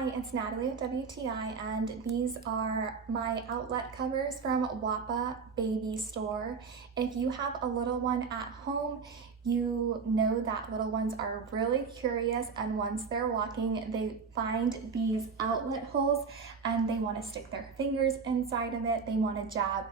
Hi, it's Natalie with WTI, and these are my outlet covers from Wappa Baby store. If you have a little one at home, you know that little ones are really curious, and once they're walking, they find these outlet holes and they want to stick their fingers inside of it. They want to jab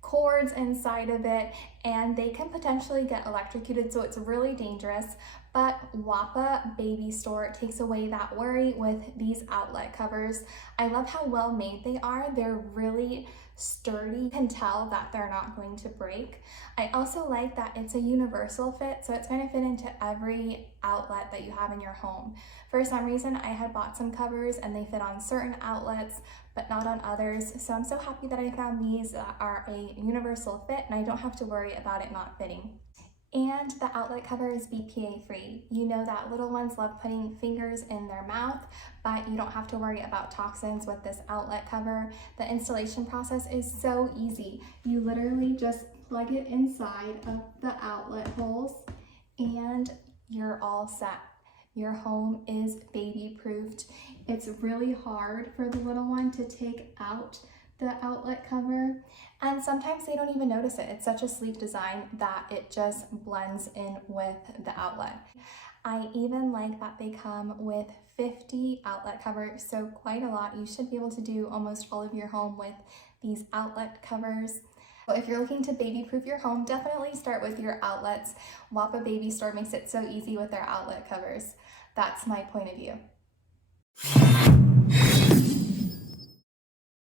cords inside of it, and they can potentially get electrocuted, so it's really dangerous. But Wappa Baby store takes away that worry with these outlet covers. I love how well made they are. They're really sturdy. You can tell that they're not going to break. I also like that it's a universal fit, so it's going to fit into every outlet that you have in your home. For some reason, I had bought some covers and they fit on certain outlets but not on others, so I'm so happy that I found these that are a universal fit and I don't have to worry about it not fitting. And the outlet cover is BPA free. You know that little ones love putting fingers in their mouth, but you don't have to worry about toxins with this outlet cover. The installation process is so easy. You literally just plug it inside of the outlet holes and you're all set. Your home is baby proofed. It's really hard for the little one to take out the outlet cover, and sometimes they don't even notice it. It's such a sleek design that it just blends in with the outlet. I even like that they come with 50 outlet covers, so quite a lot. You should be able to do almost all of your home with these outlet covers. So if you're looking to baby proof your home, definitely start with your outlets. Wappa Baby store makes it so easy with their outlet covers. That's my point of view.